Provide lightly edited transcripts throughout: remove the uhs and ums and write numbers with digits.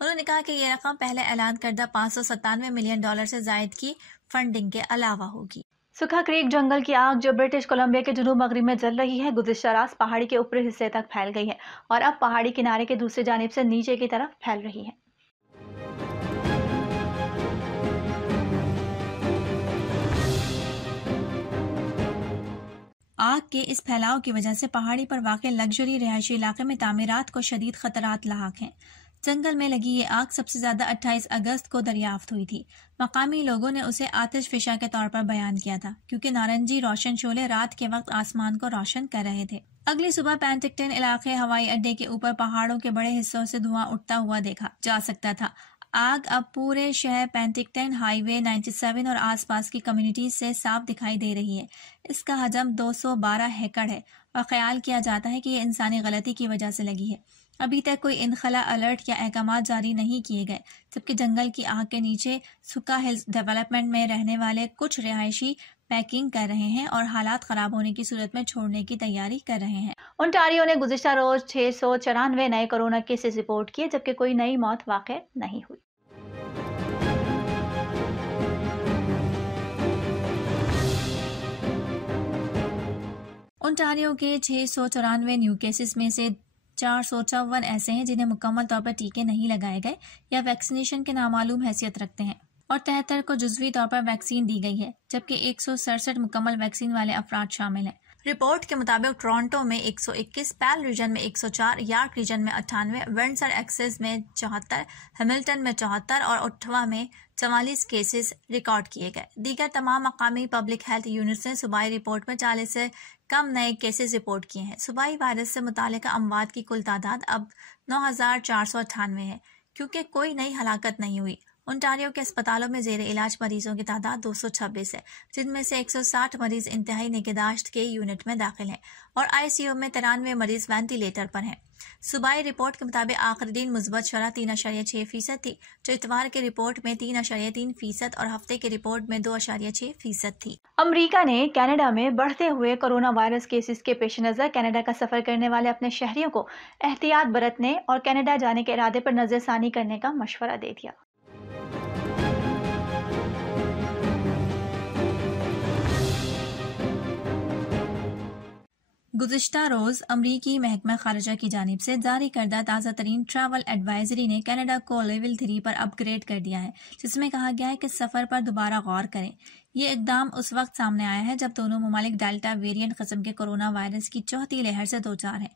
انہوں نے کہا کہ یہ رقم پہلے اعلان کردہ $597 ملین سے زائد کی فنڈنگ کے علاوہ ہوگی۔ سکھا کریک جنگل کی آگ جو برٹش کولمبیا کے جنوب مغرب میں جل رہی ہے گزشتہ رات پہاڑی کے اوپری حصے تک پھیل گئی ہے اور اب پہاڑی کنارے کے دوسری جانب سے نیچے کی طرف پھیل رہی ہے۔ آگ کے اس پھیلاؤ کی وجہ سے پہاڑی پر واقع لگژری رہائشی علاقے میں تعمیرات کو شدید خطرات لاحق ہیں۔ جنگل میں لگی یہ آگ سب سے زیادہ 28 اگست کو دریافت ہوئی تھی۔ مقامی لوگوں نے اسے آتش فشاں کے طور پر بیان کیا تھا کیونکہ نارنجی روشن شعلے رات کے وقت آسمان کو روشن کر رہے تھے۔ اگلی صبح پینٹکٹن علاقے ہوائی اڈے کے اوپر پہاڑوں کے بڑے حصوں سے دھواں اٹھتا ہوا دیکھا جا سکتا تھا۔ آگ اب پورے شہر پینٹکٹن، ہائی وے 97 اور آس پاس کی کمیونٹیز سے صاف دکھائی دے رہی ہے۔ اس کا حجم 212 ہیکڑ ہے اور خیال کیا جاتا ہے کہ یہ انسانی غلطی کی وجہ سے لگی ہے۔ ابھی تک کوئی انخلا الرٹ یا احکامات جاری نہیں کیے گئے، جبکہ جنگل کی آگ کے نیچے سکا ہلز ڈیولپمنٹ میں رہنے والے کچھ رہائشی پیکنگ کر رہے ہیں اور حالات خراب ہونے کی صورت میں چھوڑنے کی تیاری کر رہے ہیں۔ اونٹاریو نے گزشتہ روز 694 نئے کورونا کیسز رپورٹ کیے جبکہ کوئی نئی موت واقع نہیں ہوئی۔ اونٹاریو کے 694 نیو کیسز میں سے 454 ایسے ہیں جنہیں مکمل طور پر ٹیکے نہیں لگائے گئے یا ویکسینیشن کے نامعلوم حیثیت رکھتے ہیں، اور 73 کو جزوی طور پر ویکسین دی گئی ہے جبکہ 167 مکمل ویکسین والے افراد شامل ہیں۔ رپورٹ کے مطابق ٹورانٹو میں 121، پیل ریجن میں 104، یارک ریجن میں 98، ونڈسر ایکسس میں 74، ہیملٹن میں 74 اور اوٹاوا میں 44 کیسز ریکارڈ کیے گئے۔ دیگر تمام مقامی پبلک ہیلتھ یونٹس نے صوبائی رپورٹ میں 40 سے کم نئے کیسز رپورٹ کیے ہیں۔ صوبائی وائرس سے متعلقہ اموات کی کل تعداد اب 9498 ہے کیونکہ کوئی نئی ہلاکت نہیں ہوئی۔ اونٹاریو کے اسپتالوں میں زیر علاج مریضوں کی تعداد 226 ہے، جن میں سے 160 مریض انتہائی نگہداشت کے یونٹ میں داخل ہیں اور آئی سی یو میں 93 مریض وینٹی لیٹر پر ہیں۔ صوبائی رپورٹ کے مطابق آخری دن مثبت شرح 3.6% تھی، جو اتوار کے رپورٹ میں 3.3% اور ہفتے کے رپورٹ میں 2.6% تھی۔ امریکہ نے کینیڈا میں بڑھتے ہوئے کورونا وائرس کیسز کے پیش نظر کینیڈا کا سفر کرنے والے اپنے شہریوں کو احتیاط برتنے اور کینیڈا جانے کے ارادے پر نظر ثانی کرنے کا مشورہ دے دیا۔ گزشتہ روز امریکی محکمہ خارجہ کی جانب سے جاری کردہ تازہ ترین ٹریول ایڈوائزری نے کینیڈا کو لیول 3 پر اپ گریڈ کر دیا ہے، جس میں کہا گیا ہے کہ سفر پر دوبارہ غور کریں۔ یہ اقدام اس وقت سامنے آیا ہے جب دونوں ممالک ڈیلٹا ویرینٹ قسم کے کورونا وائرس کی چوتھی لہر سے دوچار ہیں۔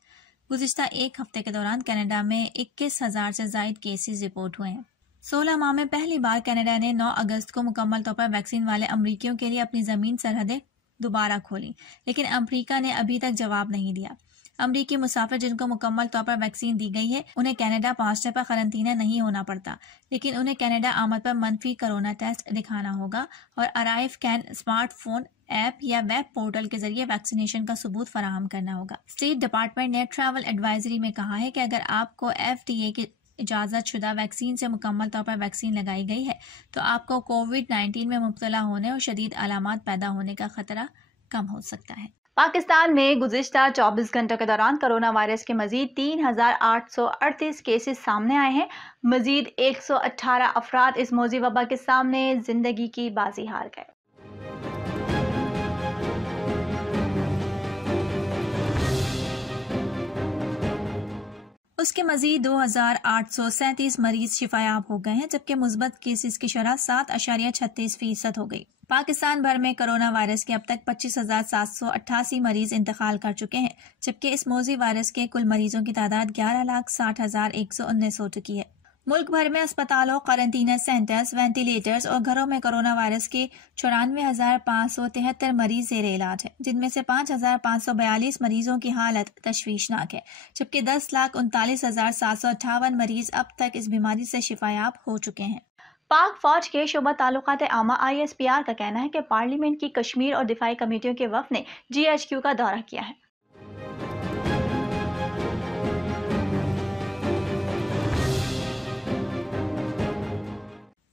گزشتہ ایک ہفتے کے دوران کینیڈا میں 21,000 سے زائد کیسز رپورٹ ہوئے ہیں۔ 16 ماہ میں پہلی بار کینیڈا نے 9 اگست کو مکمل طور پر ویکسین والے امریکیوں کے لیے اپنی زمین سرحدیں دوبارہ کھولی، لیکن امریکہ نے ابھی تک جواب نہیں دیا۔ امریکی مسافر جن کو مکمل طور پر ویکسین دی گئی ہے انہیں کینیڈا پہنچنے پر قرنطینہ نہیں ہونا پڑتا، لیکن انہیں کینیڈا آمد پر منفی کورونا ٹیسٹ دکھانا ہوگا اور arrive can smart phone app یا ویب پورٹل کے ذریعے ویکسینیشن کا ثبوت فراہم کرنا ہوگا۔ اسٹیٹ ڈپارٹمنٹ نے ٹریول ایڈوائزری میں کہا ہے کہ اگر آپ کو FDA کی اجازت شدہ ویکسین سے مکمل طور پر ویکسین لگائی گئی ہے تو آپ کو کووڈ-19 میں مبتلا ہونے اور شدید علامات پیدا ہونے کا خطرہ کم ہو سکتا ہے۔ پاکستان میں گزشتہ 24 گھنٹوں کے دوران کورونا وائرس کے مزید 3,838 کیسز سامنے آئے ہیں۔ مزید 118 افراد اس موذی وبا کے سامنے زندگی کی بازی ہار گئے۔ اس کے مزید 2,837 مریض شفایاب ہو گئے ہیں جبکہ مثبت کیسز کی شرح 7.36% ہو گئی۔ پاکستان بھر میں کرونا وائرس کے اب تک 25,788 مریض انتقال کر چکے ہیں جبکہ اس موذی وائرس کے کل مریضوں کی تعداد 11,60,119 ہو چکی ہے۔ ملک بھر میں اسپتالوں، قرنطینہ سینٹرز، وینٹیلیٹرز اور گھروں میں کرونا وائرس کے 94,573 مریض زیر علاج ہیں، جن میں سے 5,542 مریضوں کی حالت تشویشناک ہے جبکہ 10,39,758 مریض اب تک اس بیماری سے شفایاب ہو چکے ہیں۔ پاک فوج کے شعبہ تعلقات عامہ ISPR کا کہنا ہے کہ پارلیمنٹ کی کشمیر اور دفاعی کمیٹیوں کے وفد نے GHQ کا دورہ کیا ہے۔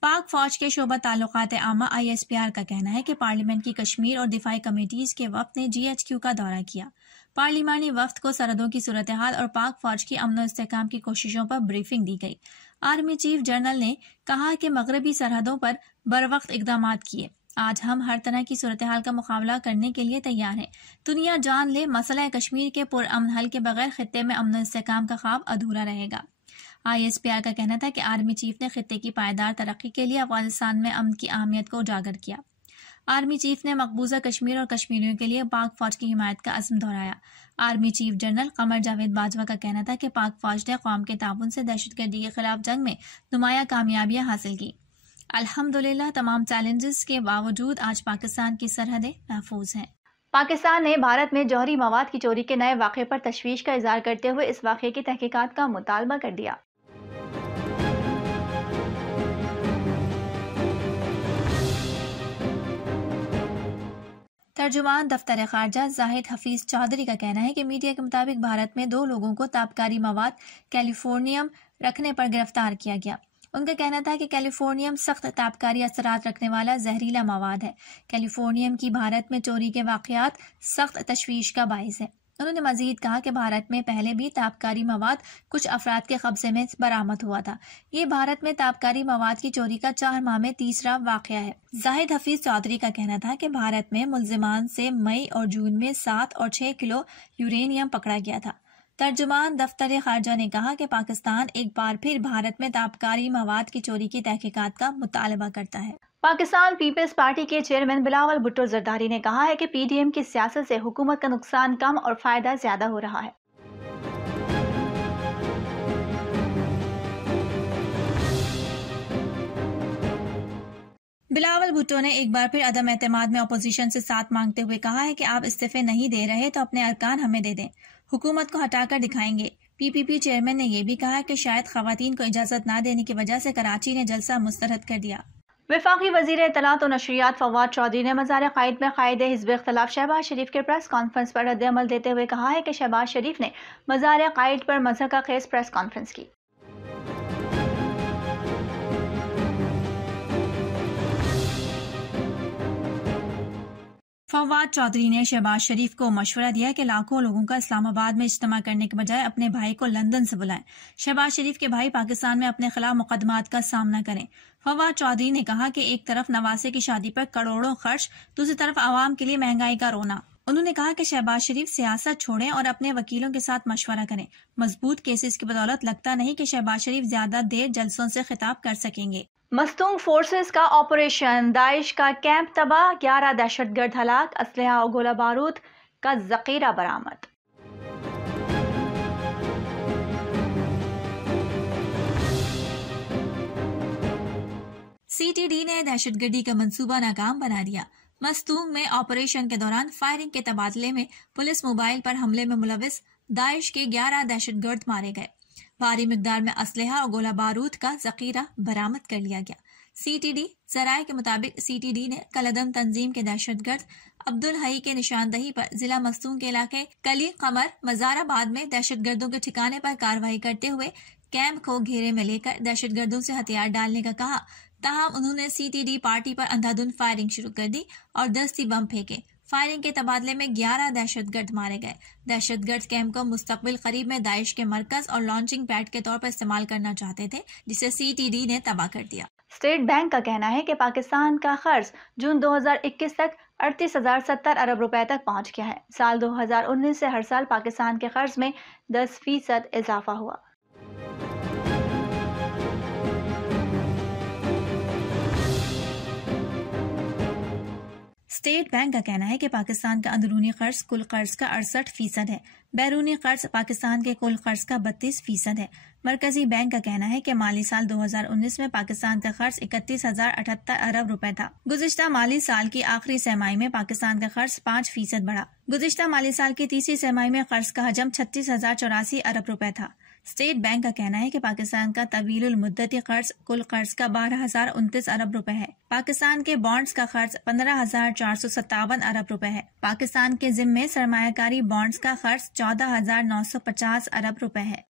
پاک فوج کے شعبہ تعلقات عامہ ISPR کا کہنا ہے کہ پارلیمنٹ کی کشمیر اور دفاعی کمیٹیز کے وفد نے GHQ کا دورہ کیا۔ پارلیمانی وفد کو سرحدوں کی صورتحال اور پاک فوج کی امن و استحکام کی کوششوں پر بریفنگ دی گئی۔ آرمی چیف جنرل نے کہا کہ مغربی سرحدوں پر بروقت اقدامات کیے۔ آج ہم ہر طرح کی صورتحال کا مقابلہ کرنے کے لیے تیار ہیں۔ دنیا جان لے مسئلہ کشمیر کے پرامن حل کے بغیر خطے میں امن و استحکام کا خواب ادھورا رہے گا۔ ISPR کا کہنا تھا کہ آرمی چیف نے خطے کی پائیدار ترقی کے لیے افغانستان میں امن کی اہمیت کو اجاگر کیا۔ آرمی چیف نے مقبوضہ کشمیر اور کشمیریوں کے لیے پاک فوج کی حمایت کا عزم دہرایا۔ Army chief general Qamar Javed Bajwa کا کہنا تھا کہ پاک فوج نے قوم کے تعاون سے دہشت گردی کے خلاف جنگ میں نمایاں کامیابیاں حاصل کی۔ الحمدللہ تمام چیلنجز کے باوجود آج پاکستان کی سرحدیں محفوظ ہیں۔ پاکستان نے بھارت میں جوہری مواد کی چوری کے نئے واقعے پر تشویش کا اظہار کرتے ہوئے اس واقعے کی تحقیقات کا مطالبہ کر دیا۔ ترجمان دفتر خارجہ زاہد حفیظ چودھری کا کہنا ہے کہ میڈیا کے مطابق بھارت میں 2 لوگوں کو تابکاری مواد کیلیفورنیم رکھنے پر گرفتار کیا گیا۔ ان کا کہنا تھا کہ کیلیفورنیم سخت تابکاری اثرات رکھنے والا زہریلا مواد ہے۔ کیلیفورنیم کی بھارت میں چوری کے واقعات سخت تشویش کا باعث ہے۔ انہوں نے مزید کہا کہ بھارت میں پہلے بھی تابکاری مواد کچھ افراد کے قبضے میں برآمد ہوا تھا۔ یہ بھارت میں تابکاری مواد کی چوری کا 4 ماہ میں تیسرا واقعہ ہے۔ زاہد حفیظ چودھری کا کہنا تھا کہ بھارت میں ملزمان سے مئی اور جون میں 7 اور 6 کلو یورینیم پکڑا گیا تھا۔ ترجمان دفتر خارجہ نے کہا کہ پاکستان ایک بار پھر بھارت میں تابکاری مواد کی چوری کی تحقیقات کا مطالبہ کرتا ہے۔ پاکستان پیپلز پارٹی کے چیئرمین بلاول بھٹو زرداری نے کہا ہے کہ PDM کی سیاست سے حکومت کا نقصان کم اور فائدہ زیادہ ہو رہا ہے۔ بلاول بھٹو نے ایک بار پھر عدم اعتماد میں اپوزیشن سے ساتھ مانگتے ہوئے کہا ہے کہ آپ استعفے نہیں دے رہے تو اپنے ارکان ہمیں دے دیں، حکومت کو ہٹا کر دکھائیں گے۔ PPP چیئرمین نے یہ بھی کہا کہ شاید خواتین کو اجازت نہ دینے کی وجہ سے کراچی نے جلسہ مسترد کر دیا۔ وفاقی وزیر اطلاعات و نشریات فواد چودھری نے مزار قائد میں قائد حزب اختلاف شہباز شریف کے پریس کانفرنس پر رد عمل دیتے ہوئے کہا ہے کہ شہباز شریف نے مزار قائد پر مضحکہ خیز پریس کانفرنس کی۔ فواد چودھری نے شہباز شریف کو مشورہ دیا کہ لاکھوں لوگوں کا اسلام آباد میں اجتماع کرنے کے بجائے اپنے بھائی کو لندن سے بلائیں۔ شہباز شریف کے بھائی پاکستان میں اپنے خلاف مقدمات کا سامنا کریں۔ فواد چودھری نے کہا کہ ایک طرف نواسے کی شادی پر کروڑوں خرچ، دوسری طرف عوام کے لیے مہنگائی کا رونا۔ انہوں نے کہا کہ شہباز شریف سیاست چھوڑیں اور اپنے وکیلوں کے ساتھ مشورہ کریں۔ مضبوط کیسز کی بدولت لگتا نہیں کہ شہباز شریف زیادہ دیر جلسوں سے خطاب کر سکیں گے۔ مستونگ فورسز کا آپریشن، داعش کا کیمپ تباہ، 11 دہشت گرد ہلاک، اسلحہ اور گولہ بارود کا ذخیرہ برآمد۔ CTD نے دہشت گردی کا منصوبہ ناکام بنا دیا۔ مستونگ میں آپریشن کے دوران فائرنگ کے تبادلے میں پولیس موبائل پر حملے میں ملوث داعش کے 11 دہشت گرد مارے گئے۔ بھاری مقدار میں اسلحہ اور گولہ بارود کا ذخیرہ برآمد کر لیا گیا۔ CTD ذرائع کے مطابق CTD نے کالعدم تنظیم کے دہشت گرد عبدالحی کے نشاندہی پر ضلع مستونگ کے علاقے کلی قمر مزار آباد میں دہشت گردوں کے ٹھکانے پر کارروائی کرتے ہوئے کیمپ کو گھیرے میں لے کر دہشت گردوں سے ہتھیار ڈالنے کا کہا، تاہم انہوں نے CTD پارٹی پر اندھا دھند فائرنگ شروع کر دی اور دستی بم پھینکے۔ فائرنگ کے تبادلے میں 11 دہشت گرد مارے گئے۔ دہشت گرد کیمپ کو مستقبل قریب میں داعش کے مرکز اور لانچنگ پیڈ کے طور پر استعمال کرنا چاہتے تھے، جسے CTD نے تباہ کر دیا۔ اسٹیٹ بینک کا کہنا ہے کہ پاکستان کا قرض جون 2021 تک 38,070 ارب روپے تک پہنچ گیا ہے۔ سال 2019 سے ہر سال پاکستان کے قرض میں 10% اضافہ ہوا۔ اسٹیٹ بینک کا کہنا ہے کہ پاکستان کا اندرونی قرض کل قرض کا 68% ہے، بیرونی قرض پاکستان کے کل قرض کا 32% ہے۔ مرکزی بینک کا کہنا ہے کہ مالی سال 2019 میں پاکستان کا قرض 31,078 ارب روپے تھا۔ گزشتہ مالی سال کی آخری سہ میں پاکستان کا قرض 5% بڑھا۔ گزشتہ مالی سال کی تیسری سہ میں قرض کا حجم 36,084 ارب روپے تھا۔ اسٹیٹ بینک کا کہنا ہے کہ پاکستان کا طویل المدتی قرض کل قرض کا 12,029 ارب روپے ہے۔ پاکستان کے بانڈز کا قرض 15,457 ارب روپے ہے۔ پاکستان کے ذمے سرمایہ کاری بانڈز کا قرض 14,950 ارب روپے ہے۔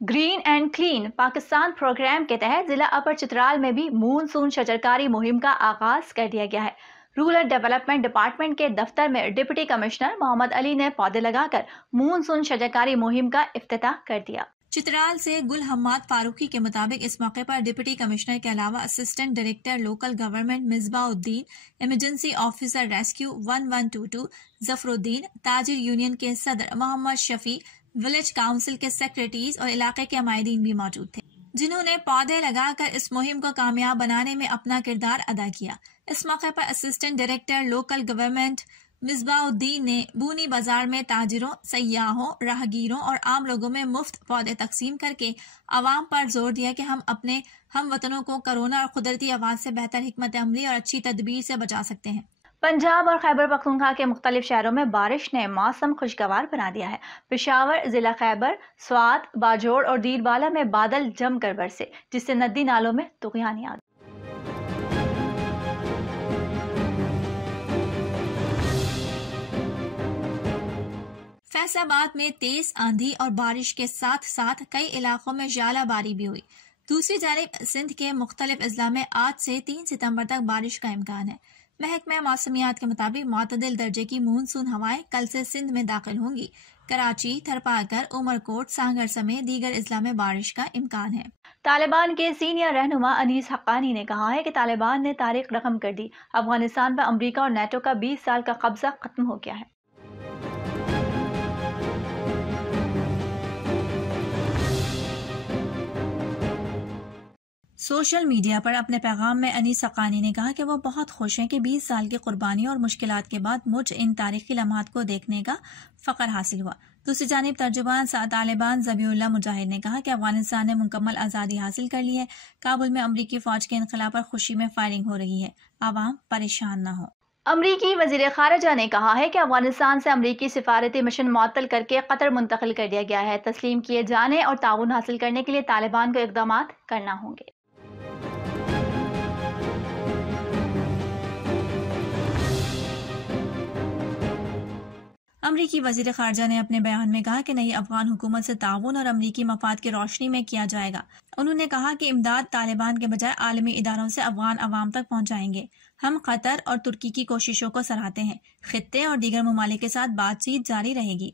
Green and clean Pakistan program کے تحت ضلع اپر چترال میں بھی مون سون شجرکاری مہم کا آغاز کر دیا گیا ہے۔ رورل ڈیولپمنٹ ڈپارٹمنٹ کے دفتر میں ڈپٹی کمشنر محمد علی نے پودے لگا کر مونسون شجرکاری مہم کا افتتاح کر دیا۔ چترال سے گل حماد فاروقی کے مطابق اس موقع پر ڈپٹی کمشنر کے علاوہ assistant director local government Misbah الدین، ایمرجنسی آفیسر ریسکیو 1122 ظفر الدین، تاجر یونین کے صدر محمد شفیع، ولیج کاؤنسل کے سیکریٹریز اور علاقے کے عمائدین بھی موجود تھے، جنہوں نے پودے لگا کر اس مہم کو کامیاب بنانے میں اپنا کردار ادا کیا۔ اس موقع پر assistant director local government Misbah Uddin نے بونی بازار میں تاجروں، سیاحوں، راہگیروں اور عام لوگوں میں مفت پودے تقسیم کر کے عوام پر زور دیا کہ ہم اپنے ہم وطنوں کو کورونا اور قدرتی آفات سے بہتر حکمت عملی اور اچھی تدبیر سے بچا سکتے ہیں۔ پنجاب اور خیبر پختونخوا کے مختلف شہروں میں بارش نے موسم خوشگوار بنا دیا ہے۔ پشاور، ضلع خیبر، سوات، باجوڑ اور دیر بالا میں بادل جم کر برسے، جس سے ندی نالوں میں طغیان آ گئی۔ فیصل آباد میں تیز آندھی اور بارش کے ساتھ ساتھ کئی علاقوں میں ژالہ باری بھی ہوئی۔ دوسری جانب سندھ کے مختلف اضلاع میں آج سے 3 ستمبر تک بارش کا امکان ہے۔ محکمہ موسمیات کے مطابق معتدل درجے کی مونسون ہوائیں کل سے سندھ میں داخل ہوں گی۔ کراچی، تھرپاکر، عمرکوٹ، سانگھر سمیت دیگر اضلاع میں بارش کا امکان ہے۔ طالبان کے سینئر رہنما انیس حقانی نے کہا ہے کہ طالبان نے تاریخ رقم کر دی، افغانستان پر امریکہ اور نیٹو کا 20 سال کا قبضہ ختم ہو گیا ہے۔ سوشل میڈیا پر اپنے پیغام میں انیس حقانی نے کہا کہ وہ بہت خوش ہیں کہ 20 سال کی قربانیوں اور مشکلات کے بعد مجھ ان تاریخی لمحات کو دیکھنے کا فخر حاصل ہوا۔ دوسری جانب ترجمان طالبان ذبیح اللہ مجاہد نے کہا کہ افغانستان نے مکمل آزادی حاصل کر لی ہے۔ کابل میں امریکی فوج کے انخلا پر خوشی میں فائرنگ ہو رہی ہے، عوام پریشان نہ ہو۔ امریکی وزیر خارجہ نے کہا ہے کہ افغانستان سے امریکی سفارتی مشن معطل کر کے قطر منتقل کر دیا گیا ہے۔ تسلیم کیے جانے اور تعاون حاصل کرنے کے لیے طالبان کو اقدامات کرنا ہوں گے۔ امریکی وزیر خارجہ نے اپنے بیان میں کہا کہ نئی افغان حکومت سے تعاون اور امریکی مفاد کی روشنی میں کیا جائے گا۔ انہوں نے کہا کہ امداد طالبان کے بجائے عالمی اداروں سے افغان عوام تک پہنچائیں گے۔ ہم قطر اور ترکی کی کوششوں کو سراہتے ہیں۔ خطے اور دیگر ممالک کے ساتھ بات چیت جاری رہے گی۔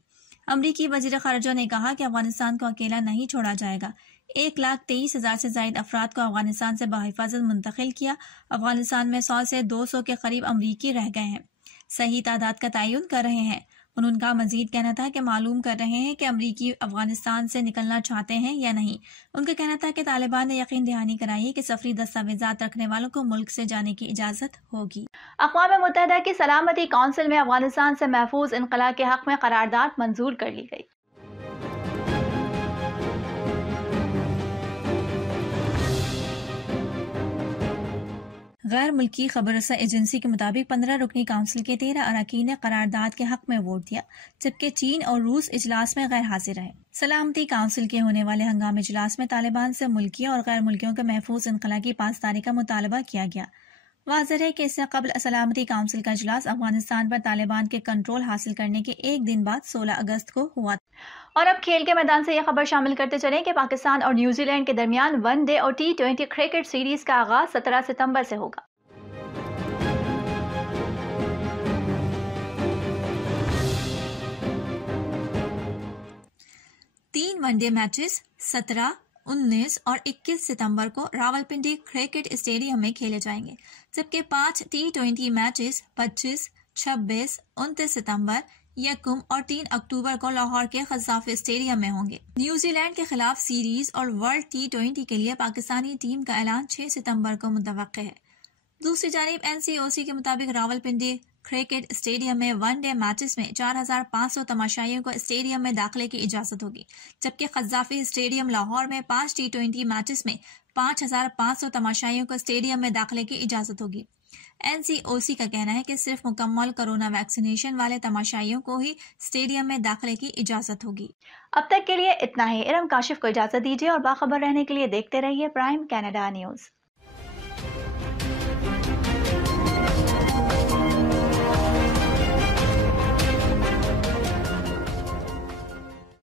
امریکی وزیر خارجہ نے کہا کہ افغانستان کو اکیلا نہیں چھوڑا جائے گا۔ 1,23,000 سے زائد افراد کو افغانستان سے بحفاظت منتقل کیا۔ افغانستان میں 100 سے 200 کے قریب امریکی رہ گئے ہیں، صحیح تعداد کا تعین کر رہے ہیں۔ انہوں کا مزید کہنا تھا کہ معلوم کر رہے ہیں کہ امریکی افغانستان سے نکلنا چاہتے ہیں یا نہیں۔ ان کا کہنا تھا کہ طالبان نے یقین دہانی کرائی ہے کہ سفری دستاویزات رکھنے والوں کو ملک سے جانے کی اجازت ہوگی۔ اقوام متحدہ کی سلامتی کونسل میں افغانستان سے محفوظ انخلا کے حق میں قرارداد منظور کر لی گئی۔ غیر ملکی خبر رساں ایجنسی کے مطابق 15 رکنی کونسل کے 13 اراکین نے قرارداد کے حق میں ووٹ دیا، جبکہ چین اور روس اجلاس میں غیر حاضر رہے۔ سلامتی کونسل کے ہونے والے ہنگامی اجلاس میں طالبان سے ملکی اور غیر ملکیوں کے محفوظ انخلا کی پاسداری کا مطالبہ کیا گیا۔ واضح ہے کہ اس سے قبل سلامتی کونسل کا اجلاس افغانستان پر طالبان کے کنٹرول حاصل کرنے کے ایک دن بعد 16 اگست کو ہوا۔ اور اب کھیل کے میدان سے یہ خبر شامل کرتے چلیں کہ پاکستان اور نیوزی لینڈ کے درمیان ون ڈے اور T20 کرکٹ سیریز کا آغاز 17 ستمبر سے ہوگا۔ تین ون ڈے میچز 17، 19 اور 21 ستمبر کو راولپنڈی کرکٹ اسٹیڈیم میں کھیلے جائیں گے، جبکہ 5 T20 میچز 25، 26، 29 ستمبر، 1 اور 3 اکتوبر کو لاہور کے قذافی اسٹیڈیم میں ہوں گے۔ نیوزی لینڈ کے خلاف سیریز اور ورلڈ T20 کے لیے پاکستانی ٹیم کا اعلان 6 ستمبر کو متوقع ہے۔ دوسری جانب NCOC کے مطابق راولپنڈی کرکٹ اسٹیڈیم میں ون ڈے میچز میں 4,500 تماشائیوں کو اسٹیڈیم میں داخلے کی اجازت ہوگی، جبکہ قذافی اسٹیڈیم لاہور میں 5 T20 میچز میں 5,500 تماشائیوں کو اسٹیڈیم میں داخلے کی اجازت ہوگی۔ NCOC کا کہنا ہے کہ صرف مکمل کورونا ویکسینیشن والے تماشائیوں کو ہی اسٹیڈیم میں داخلے کی اجازت ہوگی۔ اب تک کے لیے اتنا ہی۔ ارم کاشف کو اجازت دیجیے اور باخبر رہنے کے لیے دیکھتے رہیے پرائم کینیڈا نیوز۔